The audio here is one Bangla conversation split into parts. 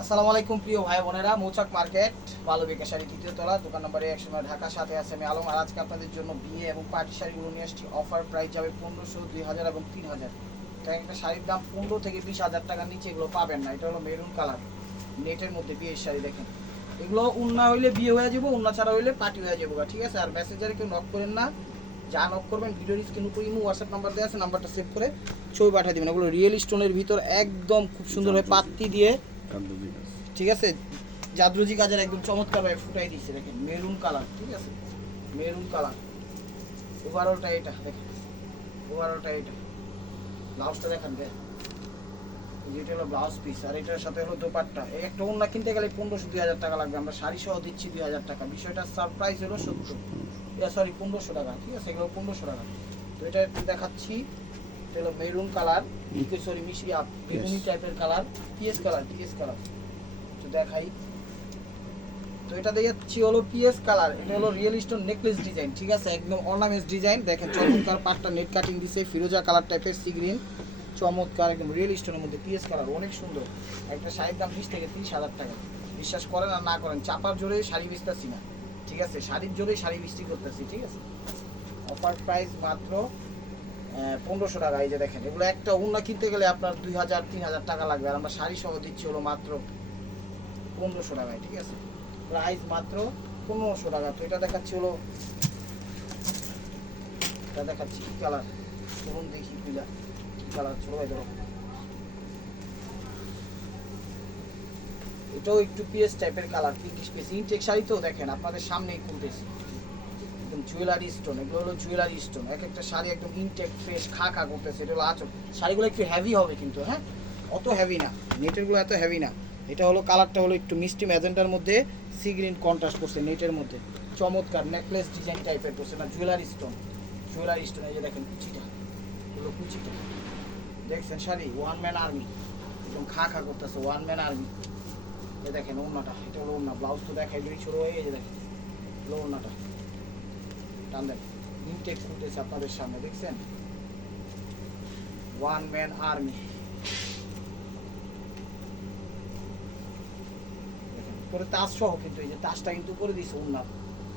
আসসালামু আলাইকুম প্রিয় ভাই বোনেরা, মৌচাক মার্কেট বালবিকা শাড়ি তৃতীয় তলা, দোকান নম্বর 1 ঢাকা। সাথে আছে আমি আলম। আর আজকে আপনাদের জন্য বিয়ে এবং পার্টি শাড়িগুলো নিয়ে আসছি। অফার প্রাইস যাবে 1500, 2000 এবং 3000। তো একটা শাড়ির দাম 15 থেকে 20,000 টাকার নিচে এগুলো পাবেন না। এটা হলো মেরুন কালার নেটের মধ্যে বিয়ের শাড়ি। দেখেন এগুলো উন্না হইলে বিয়ে হয়ে যাবো, উন্না ছাড়া হইলে পার্টি হয়ে যাবো, ঠিক আছে? আর মেসেঞ্জারে কেউ নক করেন না, যা নক করবেন ভিডিওর স্ক্রিন উপর ইমো হোয়াটসঅ্যাপ নাম্বার দেওয়া আছে, নাম্বারটা সেভ করে ছবি পাঠিয়ে দেবেন। এগুলো রিয়েল স্টোনের ভিতর একদম খুব সুন্দরভাবে পাত্তি দিয়ে, ঠিক আছে, জাদরুজি কাজের একদম চমৎকারভাবে ফুটাই দিচ্ছে। দেখেন মেরুন কালার, ঠিক আছে, মেরুন কালার। ওভারঅলটা এটা দেখেন, ওভারঅলটা এটা। ব্লাউজটা দেখান গে, যেটা হলো ব্লাউজ পিস, আর এটার সাথে হলো দোপাট্টা। এই একটা ওড়না কিনতে গেলে 1500, 2000 টাকা লাগবে। আমরা শাড়ি সহ দিচ্ছি 2000 টাকা। বিষয়টা সারপ্রাইজ হলো 70, সরি 1500 টাকা, ঠিক আছে? এগুলো 1500 টাকা। তো এটা একটু দেখাচ্ছি। এটা হলো মেরুন কালার, সরি মিশরি আপ বেগুনি টাইপের কালার, টিএস কালার, টিএস কালার তো দেখাই। তো এটা দেখাচ্ছি হলো পিএস কালার। এটা হলো রিয়েল স্টোন নেকলেস ডিজাইন, ঠিক আছে, একদম অর্নামেন্টস ডিজাইন। দেখেন চমৎকার পাটটা নেট কাটিং দিছে, ফিরোজা কালার টাইপের সি গ্রিন, চমৎকার একদম রিয়েল স্টোনের মধ্যে পিএস কালার, অনেক সুন্দর। একটা শাড়ির দাম 20 থেকে 30,000 টাকা। বিশ্বাস করেন আর না করেন, চাপার জোরে শাড়ি বেচতেছি না, ঠিক আছে, শাড়ির জোরে শাড়ি বিক্রি করতেছি, ঠিক আছে। অফার প্রাইস মাত্র 1500 টাকা। এই যে দেখেন, এগুলো একটা ওড়না কিনতে গেলে আপনার 2000, 3000 টাকা লাগবে, আর আমরা শাড়ি সহ দিচ্ছি হলো মাত্র 1500 টাকায়, ঠিক আছে। প্রাইস মাত্র 1500 টাকা। তো এটা দেখাচ্ছি হলো, এটা দেখাচ্ছি কি কালার, তখন দেখি পিলা কি কালার ছিল। ভাই ধরো, এটাও একটু পিএস টাইপের কালার, পিঙ্কিশ পিস ইনটেক শাড়ি। তো দেখেন আপনাদের সামনেই খুলতেছি, একদম জুয়েলারি স্টোন। এগুলো হলো জুয়েলারি স্টোন। এক একটা শাড়ি একদম ইনটেক ফ্রেশ খা খা করতেছে। এটা হলো আঁচল। শাড়িগুলো একটু হেভি হবে কিন্তু, হ্যাঁ, অত হেভি না, নেটেরগুলো এত হেভি না। এটা হলো কালারটা হলো একটু মিষ্টি ম্যাজেন্টার মধ্যে সি গ্রিন কন্ট্রাস্ট করছে নেটের মধ্যে, চমৎকার নেকলেস ডিজাইন টাইপের করছে না, জুয়েলারি স্টোন, জুয়েলারি স্টোন। এই যে দেখেন কুচিটা, হলো কুচিটা দেখছেন। শাড়ি ওয়ান ম্যান আর্মি, একদম খা খা করতেছে, ওয়ান ম্যান আর্মি। এই দেখেন ওড়নাটা, এটা হলো ওড়না। ব্লাউজ তো দেখাই যদি ছোটো হয়ে, এই যে দেখেন হলো ওড়নাটা, টান দেন, ইনটেক খুলতেছে আপনাদের সামনে, দেখছেন, ওয়ান ম্যান আর্মি। পরে তাজ সহ কিন্তু, এই যে তাজটা কিন্তু করে দিয়েছে উন্নার,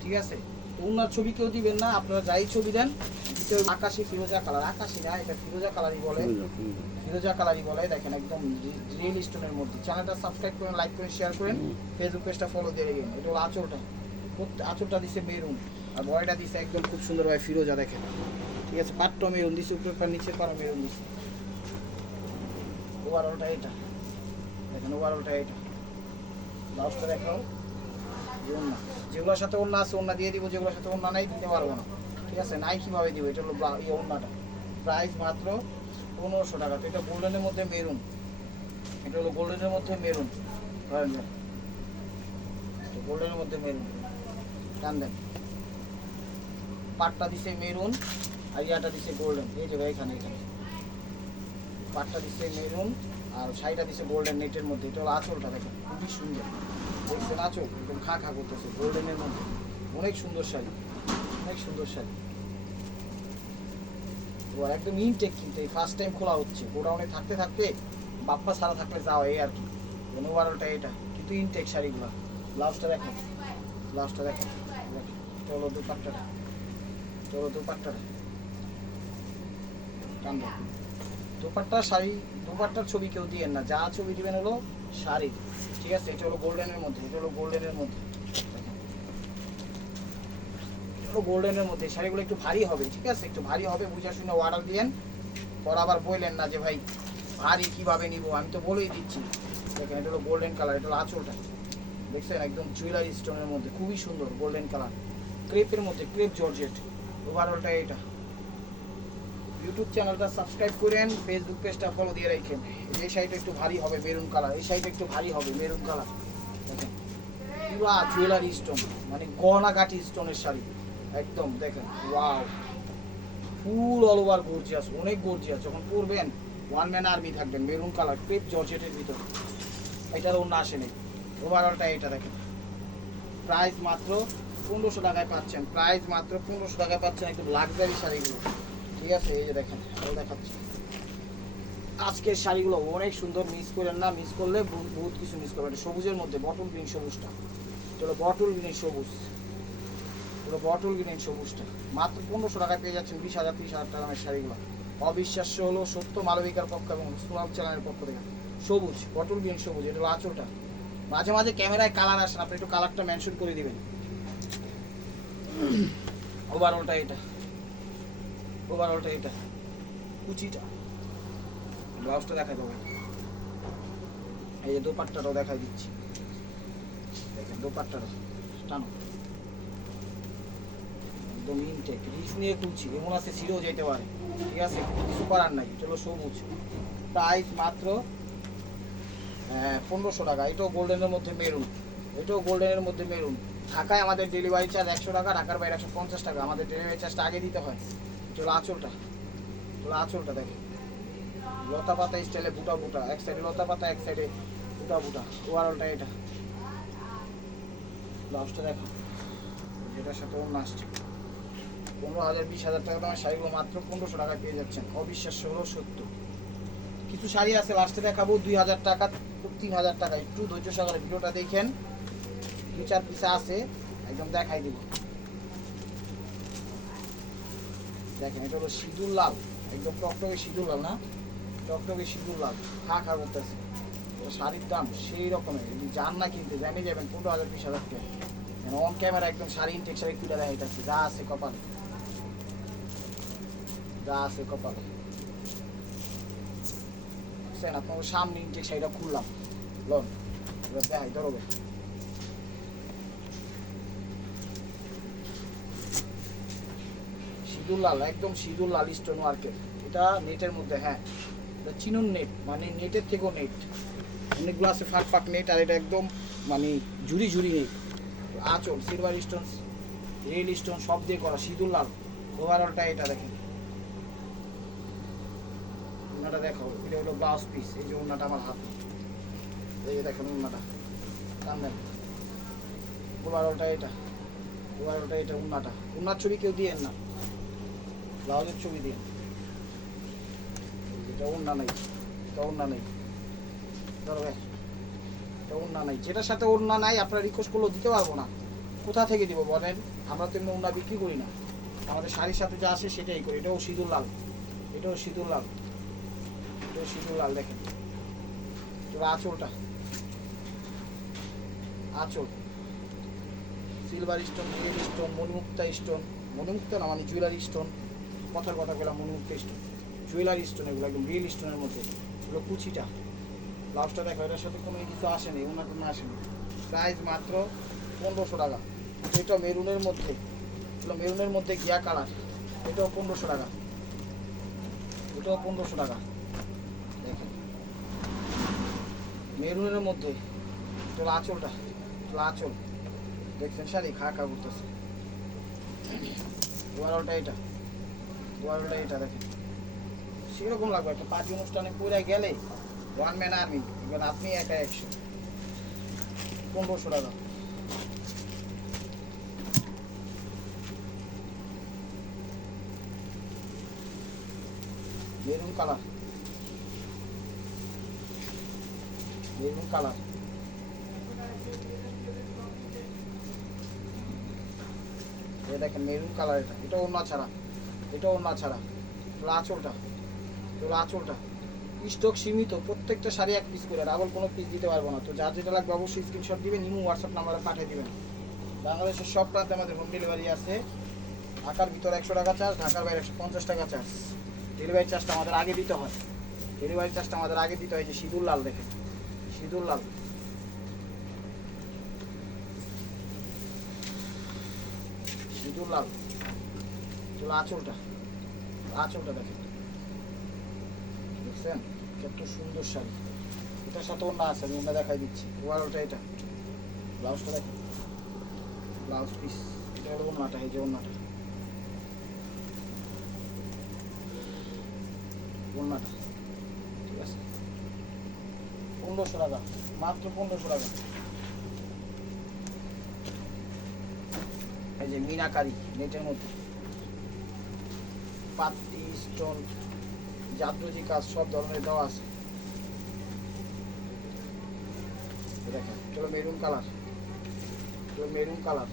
ঠিক আছে। তো উন্নার ছবি কেউ দিবেন না, আপনারা যাই ছবি দেন দিতে হবে আকাশি ফিরোজা কালার। আকাশি না, এটা ফিরোজা কালারই বলে, ফিরোজা কালারই বলে। দেখেন একদম রিয়েল স্টোনের মধ্যে। চ্যানেলটা সাবস্ক্রাইব করেন, লাইক করেন, শেয়ার করেন, ফেসবুক পেজটা ফলো দিয়ে রাখবেন। এটা হলো আঁচলটা, আঁচলটা দিছে মেরুন, আর বয়টা দিছে একদম খুব সুন্দরভাবে ফিরোজা, দেখেন, ঠিক আছে। পাটটা মেরুন দিছে, উপরের পার নিচের পাড়া মেরুন দিছে। ওভারঅলটা এটা দেখেন, ওভারঅলটা এটা। ব্লাউজটা দেখাও, ওড়না, যেগুলোর সাথে ওড়না আছে ওড়না দিয়ে দিব, যেগুলোর সাথে ওড়না নাই দিতে পারবো না, ঠিক আছে। নাই কীভাবে দিব। এটা হলো এই ওড়নাটা, প্রাইস মাত্র 1500 টাকা। তো এটা গোল্ডেনের মধ্যে মেরুন, এটা হলো গোল্ডেনের মধ্যে মেরুন, গোল্ডেনের মধ্যে মেরুন, টান দেন। পাটটা দিছে মেরুন, আর ইয়াটা দিছে গোল্ডেন। এই যে এখানে, এখানে পাটটা দিছে মেরুন, আর শাড়িটা দিছে গোল্ডেন নেটের মধ্যে। এটা হলো আঁচলটা, দেখেন খুবই সুন্দর, দেখছেন আঁচল একদম খা খা করতেছে গোল্ডেনের মধ্যে, অনেক সুন্দর শাড়ি, অনেক সুন্দর শাড়ি। ও একদম ইনটেক, কিন্তু এই ফার্স্ট টাইম খোলা হচ্ছে। গোডাউনে থাকতে থাকতে বাপ্পা ছাড়া থাকলে যাও, এই আর কি। ওভারঅলটা এটা কিন্তু ইনটেক শাড়িগুলো। ব্লাউজটা দেখেন, ব্লাউজটা দেখেন, এটা হলো দুপাট্টাটা, এটা হলো দুপাট্টাটা, টান দেন। দুপাট্টা শাড়ি, দুপাট্টার ছবি কেউ দিয়েন না, যা ছবি দিবেন হলো শাড়ি, ঠিক আছে। এটা হলো গোল্ডেনের মধ্যে, এটা হলো গোল্ডেনের মধ্যে, এটা হলো গোল্ডেনের মধ্যে। শাড়িগুলো একটু ভারী হবে, ঠিক আছে, একটু ভারী হবে, বুঝে শুনে অর্ডার দিয়েন। পর আবার বললেন না যে ভাই ভারী কীভাবে নিব, আমি তো বলেই দিচ্ছি। দেখেন এটা হলো গোল্ডেন কালার, এটা হলো আঁচলটা, দেখছেন একদম জুয়েলারি স্টোনের মধ্যে, খুবই সুন্দর গোল্ডেন কালার, ক্রেপের মধ্যে, ক্রেপ জর্জেট। ওভারঅলটা এটা। ইউটিউব চ্যানেলটা সাবস্ক্রাইব করেন, ফেসবুক পেজটা ফলো দিয়ে রাখেন। এই শাড়িটা একটু ভারী হবে মেরুন কালার, এই শাড়িটা একটু ভারী হবে মেরুন কালার। দেখেন পুরা জুয়েলারি স্টোন, মানে গহনাগাটি স্টোনের শাড়ি একদম। দেখেন ওয়াও, ফুল অল ওভার গর্জিয়াস, অনেক গর্জিয়াস। যখন পরবেন ওয়ান ম্যান আর্মি থাকবেন। মেরুন কালার ক্রেপ জর্জেটের ভিতরে, এটার অন্য আসেনি। ওভারঅলটা এটা দেখেন, প্রাইস মাত্র 1500 টাকায় পাচ্ছেন, প্রাইস মাত্র 1500 টাকায় পাচ্ছেন একদম লাক্সারি শাড়িগুলো, ঠিক আছে। এই যে দেখেন, আরও দেখাচ্ছি, আজকের শাড়িগুলো অনেক সুন্দর, মিস করেন না, মিস করলে বহুত কিছু মিস করবেন। সবুজের মধ্যে বটল গ্রিন সবুজটা, চলো বটল গ্রিন সবুজ, পুরো বটল গ্রিন সবুজটা মাত্র 1500 টাকায় পেয়ে যাচ্ছেন 20,000 30,000 টাকা দামের শাড়িগুলো। অবিশ্বাস্য হলো সত্য, মালবিকার পক্ষ এবং সুলাভ চ্যানেলের পক্ষ থেকে। সবুজ বটল গ্রিন সবুজ, এটা হলো আঁচলটা। মাঝে মাঝে ক্যামেরায় কালার আসে না, আপনি একটু কালারটা মেনশন করে দিবেন। ওভারঅলটা এটা, ওভারঅলটা এটা, কুচিটা, ব্লাউজটা দেখা যাবে। এই যে দোপাট্টাটাও দেখা দিচ্ছি, দেখেন দোপাট্টাটা টানো, একদম ইনটেক, রিস্ক নিয়ে খুলছি, এমন আছে ছিঁড়েও যেতে পারে, ঠিক আছে, কিছু করার নাই। চলো সবুজ, প্রাইস মাত্র 1500 টাকা। এটাও গোল্ডেনের মধ্যে মেরুন, এটাও গোল্ডেনের মধ্যে মেরুন। ঢাকায় আমাদের ডেলিভারি চার্জ 100 টাকা, ঢাকার বাইরে 150 টাকা। আমাদের ডেলিভারি চার্জটা আগে দিতে হয়। চলো আঁচলটা, চলো আঁচলটা দেখে লতা পাতা স্টাইলে বুটা বুটা, এক সাইডে লতা পাতা, এক সাইডে বুটা বুটা। ওভারঅলটা এটা, ব্লাউজটা দেখো, যেটার সাথে অন্য আসছে। 15,000 20,000 টাকা দামের শাড়িগুলো মাত্র 1500 টাকা পেয়ে যাচ্ছেন। অবিশ্বাস্য হলো সত্য। কিছু শাড়ি আছে লাস্টে দেখাবো 2,000 টাকা 3,000 টাকা। একটু ধৈর্য সহকারে ভিডিওটা দেখেন, 2-4 পিস আছে, একদম দেখাই দিব। দেখেন এটা হলো সিঁদুর লাল, একদম টকটকে সিঁদুর লাল, না টকটকে সিঁদুর লাল, খা খা করতেছে। এটা শাড়ির দাম সেই রকমের, যদি যান না কিনতে জানিয়ে যাবেন 15,000 20,000 টাকা। অন ক্যামেরা একদম শাড়ি ইনটেক শাড়ি তুলে দেখাইতেছে, যা আছে কপালে, যা আছে কপালে। বুঝছেন, আপনার সামনে ইনটেক শাড়িটা খুললাম, লন এবার দেখাই ধরবে। সিঁদুর লাল, একদম সিঁদুর লাল স্টোন ওয়ার্কের, এটা নেটের মধ্যে। হ্যাঁ, এটা চিনুন নেট, মানে নেটের থেকেও নেট। অনেকগুলো আছে ফাঁক ফাঁক নেট, আর এটা একদম মানে ঝুড়ি ঝুড়ি নেট। আঁচল সিলভার স্টোন, রেল স্টোন সব দিয়ে করা, সিঁদুর লাল। ওভারঅলটা এটা দেখেন, ওনাটা দেখো, এটা হলো ব্লাউজ পিস। এই যে ওনাটা আমার হাত, এই যে দেখেন ওনাটা সামনে। ওভারঅলটা এটা, ওভারঅলটা এটা, ওনাটা, ওনার ছবি কেউ দিয়েন না, ব্লাউজের ছবি দিন। এটা ওড়না নাই, এটা ওড়না নেই, ধরো ভাই, এটা ওড়না নাই। যেটার সাথে ওড়না নাই আপনারা রিকোয়েস্ট করলেও দিতে পারবো না। কোথা থেকে দিব বলেন, আমরা তো এমনি ওড়না বিক্রি করি না, আমাদের শাড়ির সাথে যা আসে সেটাই করি। এটাও সিঁদুর লাল, এটাও সিঁদুর লাল, এটাও সিঁদুর লাল। দেখেন তোর আঁচলটা, আঁচল সিলভার স্টোন, রিয়েল স্টোন, মণিমুক্তা স্টোন, মণিমুক্তা না মানে জুয়েলারি স্টোন, কথার কথা বললাম, মণিমুক্তা স্টোন, জুয়েলারি স্টোন, এগুলো একদম রিয়েল স্টোনের মধ্যে। এগুলো কুচিটা, ব্লাউজটা দেখো, এটার সাথে কোনো কিছু আসেনি, ওনার কোনো আসেনি। প্রাইস মাত্র 1500 টাকা। এটা মেরুনের মধ্যে, এগুলো মেরুনের মধ্যে গিয়া কালার, এটাও 1500 টাকা, এটাও 1500 টাকা। দেখেন মেরুনের মধ্যে, এটা আঁচলটা, এটা আঁচল, দেখছেন শাড়ি খা খা করতেছে। ওভারঅলটা এটা, ওভারঅলটা এটা দেখেন, সেরকম লাগবে একটা পার্টি অনুষ্ঠানে পরে গেলে ওয়ান ম্যান আর্মি, এবার আপনি একা 100। 1500 টাকা। মেরুন কালার, মেরুন কালার, দেখেন মেরুন কালার, এটা এটা অন্য ছাড়া, এটা অন্য ছাড়া। আঁচলটা, তোর আঁচলটা স্টক সীমিত, প্রত্যেকটা শাড়ি 1 পিস করে, ডাবল কোনো পিস দিতে পারবো না। তো যার যেটা লাগবে অবশ্যই স্ক্রিনশট দিবেন, নিউ হোয়াটসঅ্যাপ নাম্বারে পাঠিয়ে দিবেন। বাংলাদেশের সব প্রান্তে আমাদের হোম ডেলিভারি আছে। ঢাকার ভিতরে 100 টাকা চার্জ, ঢাকার বাইরে 150 টাকা চার্জ। ডেলিভারি চার্জটা আমাদের আগে দিতে হয়, ডেলিভারি চার্জটা আমাদের আগে দিতে হয়। যে সিঁদুর লাল দেখেন, সিঁদুর লাল, সিঁদুর লাল। চলো আঁচলটা, আঁচলটা দেখেন, দেখছেন কত সুন্দর শাড়ি। এটার সাথে ওড়না আছে, আমি ওড়না দেখাই দিচ্ছি। ওভারঅলটা এটা, ব্লাউজটা দেখেন, ব্লাউজ পিস, এটা হলো ওড়নাটা, এই যে ওড়নাটা, ওড়নাটা, ঠিক আছে। 1500 টাকা, মাত্র 1500 টাকা। এই যে মিনাকারি নেটের মধ্যে, পাতি স্টোন, জাদ্রজি কাজ সব ধরনের দেওয়া আছে। দেখেন চলো মেরুন কালার, চলো মেরুন কালার,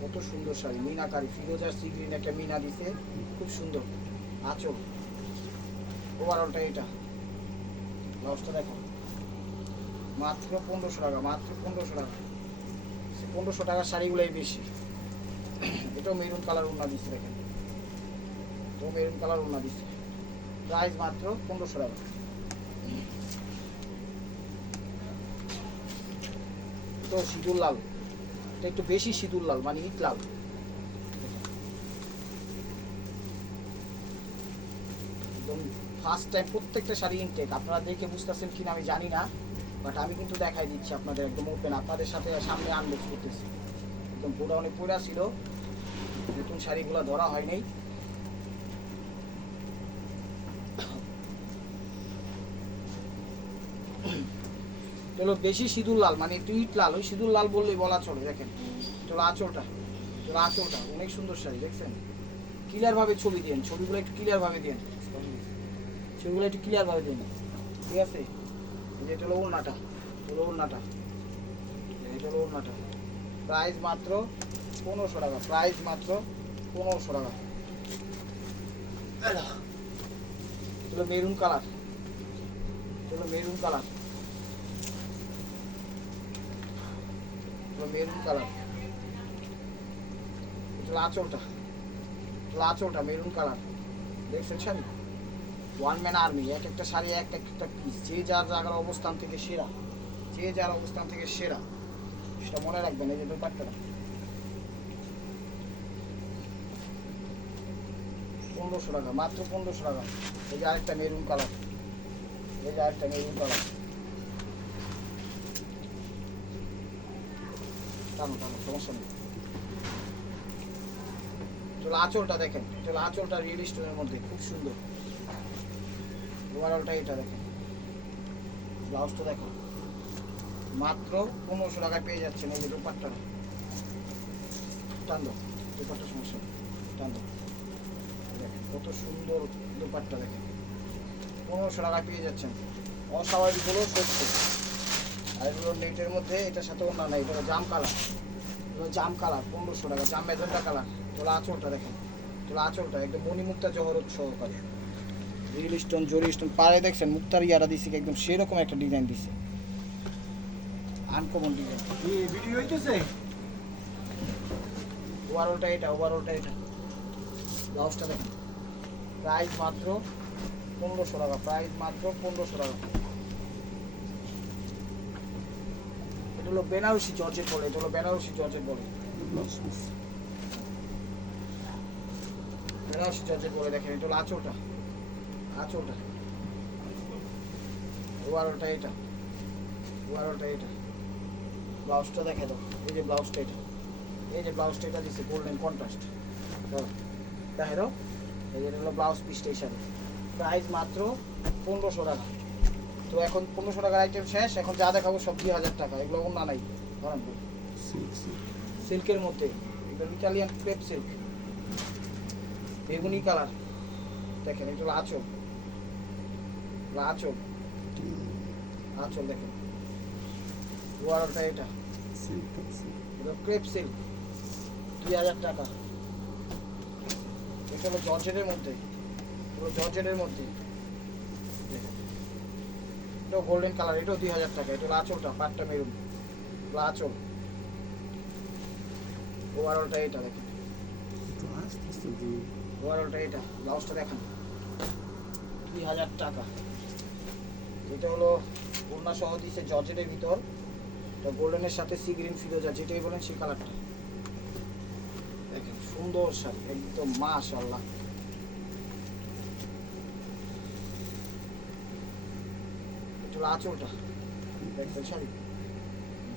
কত সুন্দর শাড়ি, মিনাকারি ফিরোজার সি গ্রিন একটা মিনা দিছে, খুব সুন্দর আঁচল। ওভারঅলটা এটা, ব্লাউজটা দেখো মাত্র 1500 টাকা, মাত্র 1500 টাকা। 1500 টাকার শাড়িগুলোই বেশি। এটাও মেরুন কালার ওড়না দিচ্ছে, দেখেন তো মেরুন কালার ওড়না দিচ্ছে, প্রাইস মাত্র 1500 টাকা। তো সিঁদুর লাল, এটা একটু বেশি সিঁদুর লাল, মানে ইট লাল। একদম ফার্স্ট টাইম প্রত্যেকটা শাড়ি ইনটেক, আপনারা দেখে বুঝতেছেন কিনা আমি জানি না, বাট আমি কিন্তু দেখাই দিচ্ছি আপনাদের একদম ওপেন, আপনাদের সাথে সামনে আনবক্স করতেছি। একদম পুরো অনেক পুরা ছিল, নতুন শাড়িগুলো ধরা হয়নি। চলো বেশি সিঁদুর লাল, মানে একটু ইট লাল, ওই সিঁদুর লাল বললেই বলা চলে। দেখেন চলো আঁচলটা, চলো আঁচলটা অনেক সুন্দর শাড়ি, দেখছেন ক্লিয়ার ভাবে ছবি দিন, ছবিগুলো একটু ক্লিয়ার ভাবে দিন, ছবিগুলো একটু ক্লিয়ার ভাবে দিন, ঠিক আছে। এই যে হলো ওড়নাটা, হলো ওড়নাটা, এটা হলো ওড়নাটা, প্রাইস মাত্র 1500 টাকা, প্রাইস মাত্র 1500 টাকা। চলো মেরুন কালার, চলো মেরুন কালার, মেরুন কালার, আঁচলটা, আঁচলটা মেরুন কালার, দেখছেন শাড়ি ওয়ান ম্যান আর্মি, এক একটা শাড়ি এক একটা পিস, যে যার জায়গার অবস্থান থেকে সেরা, যে যার অবস্থান থেকে সেরা, সেটা মনে রাখবেন। এই যে দোপাট্টাটা 1500 টাকা, মাত্র 1500 টাকা। এই যে আরেকটা মেরুন কালার, এই যে আরেকটা মেরুন কালার, টানো টানো সমস্যা নেই। চলো আঁচলটা দেখেন, চলো আঁচলটা রিয়েল স্টোনের মধ্যে খুব সুন্দর। ওভারঅলটা এটা দেখেন, ব্লাউজটা দেখো মাত্র 1500 টাকায় পেয়ে যাচ্ছেন। এই যে দোপাট্টা, টান দাও দোপাট্টা, সমস্যা নেই টান দাও, দেখেন কত সুন্দর দোপাট্টা, দেখেন 1500 টাকায় পেয়ে যাচ্ছেন। অস্বাভাবিক হলো সত্য। আর এগুলো নেটের মধ্যে, এটার সাথে অন্য নাই, এটা হলো জাম কালার, এগুলো জাম কালার 1500 টাকা, জাম মেজেন্টা কালার। চলো আঁচলটা দেখেন, চলো আঁচলটা একদম মণিমুক্তা জহরত সহকারে, রিল স্টোন জরি স্টোন পাড়ে দেখছেন, মুক্তার ইয়ারা দিছে একদম সেরকম একটা ডিজাইন দিছে, আনকমন ডিজাইন। ভিডিও হইতেছে, ওভারঅলটা এটা, ওভারঅলটা এটা, ব্লাউজটা দেখেন প্রাইস মাত্র 1500 টাকা, প্রাইস মাত্র 1500 টাকা। এটা হলো বেনারসি জর্জেট বলে, এটা হলো বেনারসি জর্জেট বলে, বেনারসি জর্জেট বলে। দেখেন এটা হলো আঁচলটা, আঁচলটা, ওভারঅলটা এটা, ওভারঅলটা এটা, ব্লাউজটা দেখে দাও। এই যে ব্লাউজটা এটা, এই যে ব্লাউজটা এটা দিচ্ছে গোল্ডেন কন্ট্রাস্ট, দেখে দাও। এই যে হলো ব্লাউজ পিসটা হিসাবে, প্রাইস মাত্র 1500 টাকা। তো এখন 1500 টাকার আইটেম শেষ, এখন যা দেখাবো সব 2000 টাকা। এগুলো অন্য নাই, ধরেন সিল্কের মধ্যে, একদম ইটালিয়ান ক্রেপ সিল্ক, বেগুনি কালার। দেখেন এটা হলো আঁচল, আঁচল, আঁচল দেখেন। ওয়ারটা এটা, এটা ক্রেপ সিল্ক 2000 টাকা। এটা হলো জর্জেটের মধ্যে, পুরো জর্জেটের মধ্যে, এটাও গোল্ডেন কালার, এটাও 2000 টাকা। এটা হলো আঁচলটা, পাটটা মেরুন, আঁচল। ওভারঅলটা এটা দেখেন, ওভারঅলটা এটা, ব্লাউজটা দেখেন 2000 টাকা। এটা হলো ওড়না সহ দিচ্ছে জর্জেটের ভিতর, এটা গোল্ডেনের সাথে সি গ্রিন ফিরোজা, যেটাই বলেন সেই কালারটা দেখেন, সুন্দর শাড়ি একদম মাশাআল্লাহ। এটা হলো আঁচলটা, দেখবেন শাড়ি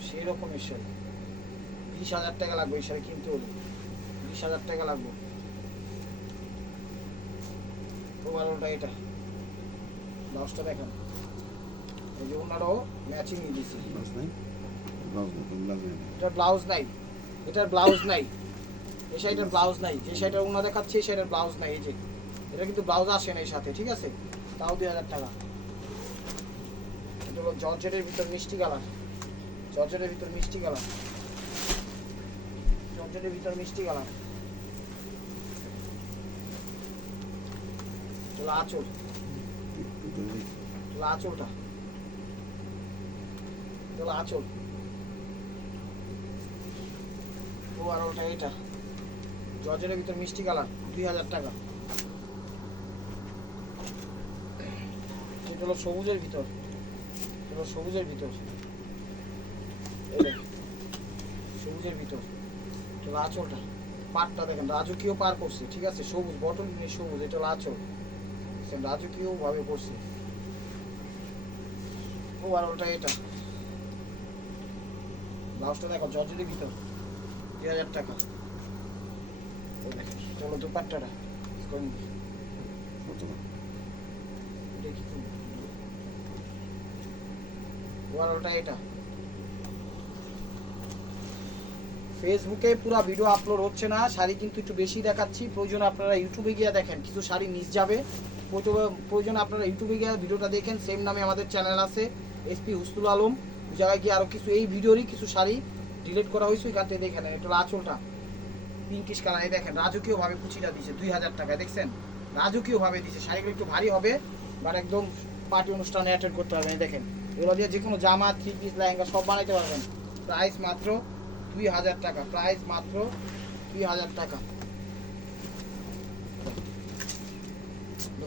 সেই রকমের শাড়ি, 20,000 টাকা লাগবে এই শাড়ি কিনতে হলে, 20,000 টাকা লাগবে। ওভারঅলটা এটা, ব্লাউজটা দেখেন, এই যে ওনারাও ম্যাচিং দিয়েছি। এটার ব্লাউজ নাই, এটার ব্লাউজ নাই, এই শাড়িটার ব্লাউজ নাই, যে শাড়িটার ওনা দেখাচ্ছে এই শাড়িটার ব্লাউজ নাই। এই যে এটা কিন্তু ব্লাউজ আসে না এর সাথে, ঠিক আছে। তাও 2000 টাকা। এটা হলো জর্জেটের ভিতর মিষ্টি কালার, জর্জেটের ভিতর মিষ্টি কালার, জর্জেটের ভিতর মিষ্টি কালার। চলো আঁচল, চলো আঁচলটা, চলো আঁচল। ও আর ওটা এটা জর্জেটের ভিতর মিষ্টি কালার 2000 টাকা। এটা হলো সবুজের ভিতর, এটা হলো সবুজের ভিতর, এই দেখেন সবুজের ভিতর। এটা আঁচলটা, পাটটা দেখেন রাজকীয় পার করছে, ঠিক আছে, সবুজ বটল নিয়ে সবুজ। এটা হলো আঁচল, রাজকীয় ভাবে করছে। ও আর ওটা এটা ব্লাউজটা দেখো জর্জেটের ভিতর 2000 টাকা। চলো দুপাট্টাটা ওটা এটা। ফেসবুকে পুরো ভিডিও আপলোড হচ্ছে না, শাড়ি কিন্তু একটু বেশি দেখাচ্ছি, প্রয়োজন আপনারা ইউটিউবে গিয়ে দেখেন, কিছু শাড়ি মিস যাবে, প্রয়োজন আপনারা ইউটিউবে গিয়ে ভিডিওটা দেখেন। সেম নামে আমাদের চ্যানেল আছে এসপি হুসনুল আলম, ওই জায়গায় গিয়ে আরও কিছু এই ভিডিওরই কিছু শাড়ি ডিলিট করা হয়েছে, ওইখান থেকে দেখেন। এটা হলো আঁচলটা পিঙ্কিশ কালার, এই দেখেন রাজকীয়ভাবে কুচিটা দিয়েছে 2000 টাকায়, দেখছেন রাজকীয়ভাবে দিয়েছে। শাড়িগুলো একটু ভারী হবে, বাট একদম পার্টি অনুষ্ঠানে অ্যাটেন্ড করতে হবে। দেখেন এগুলো দিয়ে যে কোনো জামা, থ্রি পিস, লেহেঙ্গা সব বানাইতে পারবেন। প্রাইস মাত্র 2000 টাকা, প্রাইস মাত্র 2000 টাকা।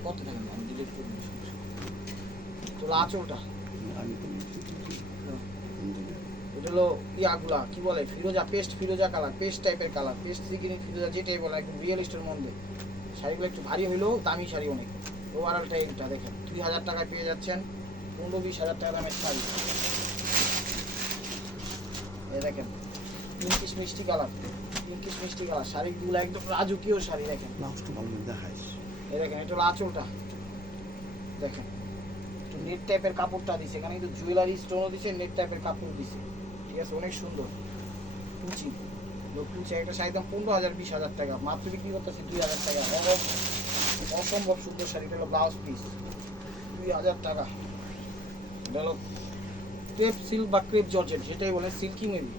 কত টাকা আমি ডিলিট করে দিই। চলো আঁচলটা, এটা হলো ইয়াগুলা কি বলে ফিরোজা, পেস্ট ফিরোজা কালার, পেস্ট টাইপের কালার, পেস্ট সিকিনি ফিরোজা যেটাই বলে, একদম রিয়েলিস্টের মধ্যে। শাড়িগুলো একটু ভারী হইলেও দামি শাড়ি অনেক। ওভারঅলটা এইটা দেখেন 2000 টাকায় পেয়ে যাচ্ছেন 15-20 হাজার টাকা দামের শাড়ি। এই দেখেন পিঙ্কিশ মিষ্টি কালার, পিঙ্কিশ মিষ্টি কালার, শাড়িগুলো একদম রাজকীয় শাড়ি। দেখেন এই দেখেন এটা হলো আঁচলটা, দেখেন একটু নেট টাইপের কাপড়টা দিছে, এখানে কিন্তু জুয়েলারি স্টোনও দিছে, নেট টাইপের কাপড় দিছে, ঠিক আছে, অনেক সুন্দর। কুচি কুচি একটা শাড়ির দাম 15,000-20,000 টাকা, মাত্র বিক্রি করতেছি 2000 টাকা। অসম্ভব সুন্দর শাড়ি। এটা হলো ব্লাউজ পিস 2000 টাকা। এটা হলো ক্রেপ সিল্ক বা ক্রেপ জর্জেট যেটাই বলে, সিল্কি মেবি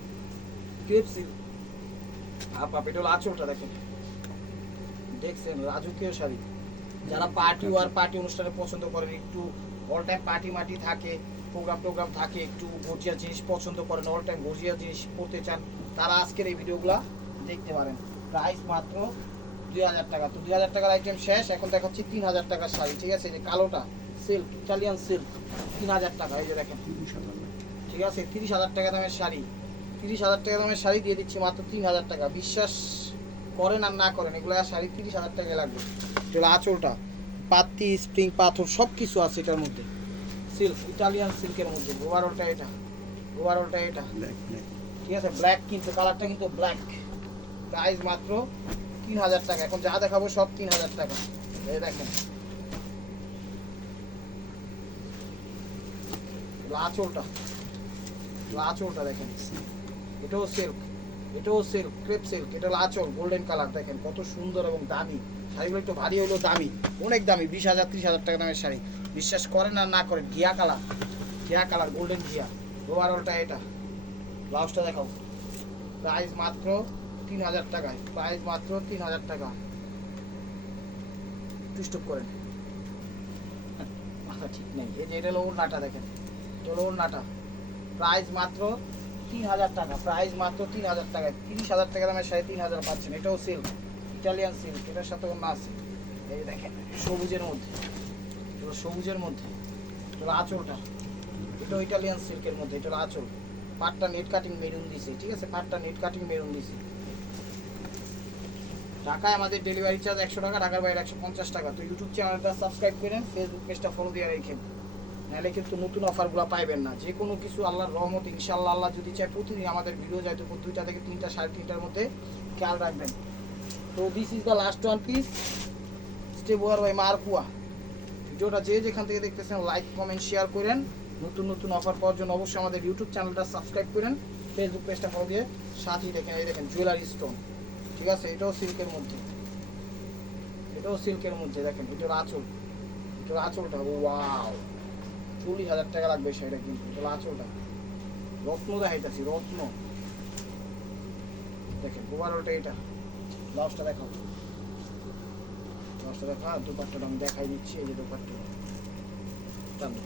ক্রেপ সিল্ক। এটা হলো আঁচলটা দেখেন, দেখছেন রাজকীয় শাড়ি। যারা পার্টি ওয়ার পার্টি অনুষ্ঠানে পছন্দ করেন, একটু অল টাইম পার্টি মাটি থাকে, প্রোগ্রাম থাকে, একটু গর্জিয়াস জিনিস পছন্দ করেন, অল টাইম গর্জিয়াস জিনিস পরতে চান, তারা আজকের এই ভিডিওগুলো দেখতে পারেন। প্রাইস মাত্র 2000 টাকা। তো 2000 টাকার আইটেম শেষ, এখন দেখাচ্ছি 3000 টাকার শাড়ি, ঠিক আছে। যে কালোটা সিল্ক, ইটালিয়ান সিল্ক 3000 টাকা, এই যে দেখেন, ঠিক আছে 30,000 টাকা দামের শাড়ি, 30,000 টাকা দামের শাড়ি দিয়ে দিচ্ছি মাত্র 3000 টাকা। বিশ্বাস করেন আর না করেন, এগুলো শাড়ি 30,000 টাকা লাগবে। এটা আঁচলটা পাতি স্প্রিং পাথর সব কিছু আছে এটার মধ্যে, সিল্ক ইটালিয়ান সিল্কের মধ্যে। ওভারঅলটা এটা, ওভারঅলটা এটা, ঠিক আছে, ব্ল্যাক কিন্তু কালারটা কিন্তু ব্ল্যাক। প্রাইস মাত্র 3000 টাকা। এখন যা দেখাবো সব 3000 টাকা। এই দেখেন আঁচলটা, আঁচলটা দেখেন, এটাও সিল্ক, এটাও সিল্ক ক্রেপ সিল্ক। এটা হলো আঁচল গোল্ডেন কালার, দেখেন কত সুন্দর এবং দামি। শাড়িগুলো একটু ভারী হলেও দামি, অনেক দামি, 20,000-30,000 টাকা দামের শাড়ি। বিশ্বাস করেন আর না করেন। ঘিয়া কালার, ঘিয়া কালার গোল্ডেন ঘিয়া। ওভারঅলটা এটা, ব্লাউজটা দেখাও। প্রাইস মাত্র 3000 টাকায়, প্রাইস মাত্র 3000 টাকা। একটু স্টপ করেন, মাথা ঠিক নেই। এই যে এটা হলো ওড়নাটা দেখেন, এটা হলো ওড়নাটা। প্রাইস মাত্র 3000 টাকা, প্রাইস মাত্র 3000 টাকায়। 30,000 টাকা দামের শাড়ি 3000 পাচ্ছেন। এটাও সিল্ক ইটালিয়ান সিল্ক, এটার সাথে ওড়না আছে। এই দেখেন সবুজের মধ্যে, এটা সবুজের মধ্যে। এটা আঁচলটা, এটাও ইটালিয়ান সিল্কের মধ্যে। এটা আঁচল, পাটটা নেট কাটিং মেরুন দিছে, ঠিক আছে, পাটটা নেট কাটিং মেরুন দিছে। ঢাকায় আমাদের ডেলিভারি চার্জ 100 টাকা, ঢাকার বাইরে 150 টাকা। তো ইউটিউব চ্যানেলটা সাবস্ক্রাইব করেন, ফেসবুক পেজটা ফলো দিয়ে রাখেন, নাহলে কিন্তু নতুন অফারগুলো পাইবেন না। যে কোনো কিছু আল্লাহর রহমত ইনশাআল্লাহ, আল্লাহ যদি চায় প্রতিদিন আমাদের ভিডিও যায়, তো 2টা থেকে 3টা 3:30টার মধ্যে খেয়াল রাখবেন। তো this is the last one piece step war by মারকুয়া। ভিডিওটা যে যেখান থেকে দেখতেছেন লাইক কমেন্ট শেয়ার করেন। নতুন নতুন অফার পাওয়ার জন্য অবশ্যই আমাদের ইউটিউব চ্যানেলটা সাবস্ক্রাইব করেন, ফেসবুক পেজটা ফলো দিয়ে সাথেই দেখেন। এই দেখেন জুয়েলারি স্টোন, ঠিক আছে, এটাও সিল্কের মধ্যে, এটাও সিল্কের মধ্যে। দেখেন এটার আঁচল, তো আঁচলটা ওয়াও 40,000 টাকা লাগবে সেটা, কিন্তু তো আঁচলটা রত্ন দেখাইতেছি, রত্ন। দেখেন ওভারঅলটা এটা, ব্লাউজটা দেখো, ব্লাউজটা দেখো। আর দুপাট্টাটা আমি দেখাই দিচ্ছি, এই যে দুপাট্টা টানো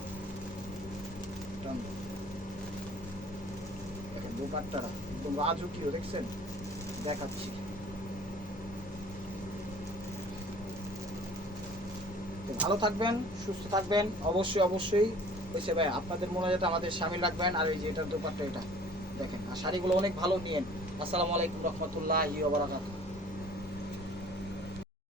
টানো, দেখেন দুপাট্টাটা একদম রাজকীয়, দেখছেন? দেখাচ্ছি। তো ভালো থাকবেন, সুস্থ থাকবেন, অবশ্যই অবশ্যই হয়েছে ভাই আপনাদের মনে যেটা আমাদের সামিল রাখবেন। আর এই যে এটার দুপাট্টা এটা দেখেন, আর শাড়িগুলো অনেক ভালো নিয়েন। আসসালামু আলাইকুম রহমতুল্লাহি ওয়া বারাকাতুহু।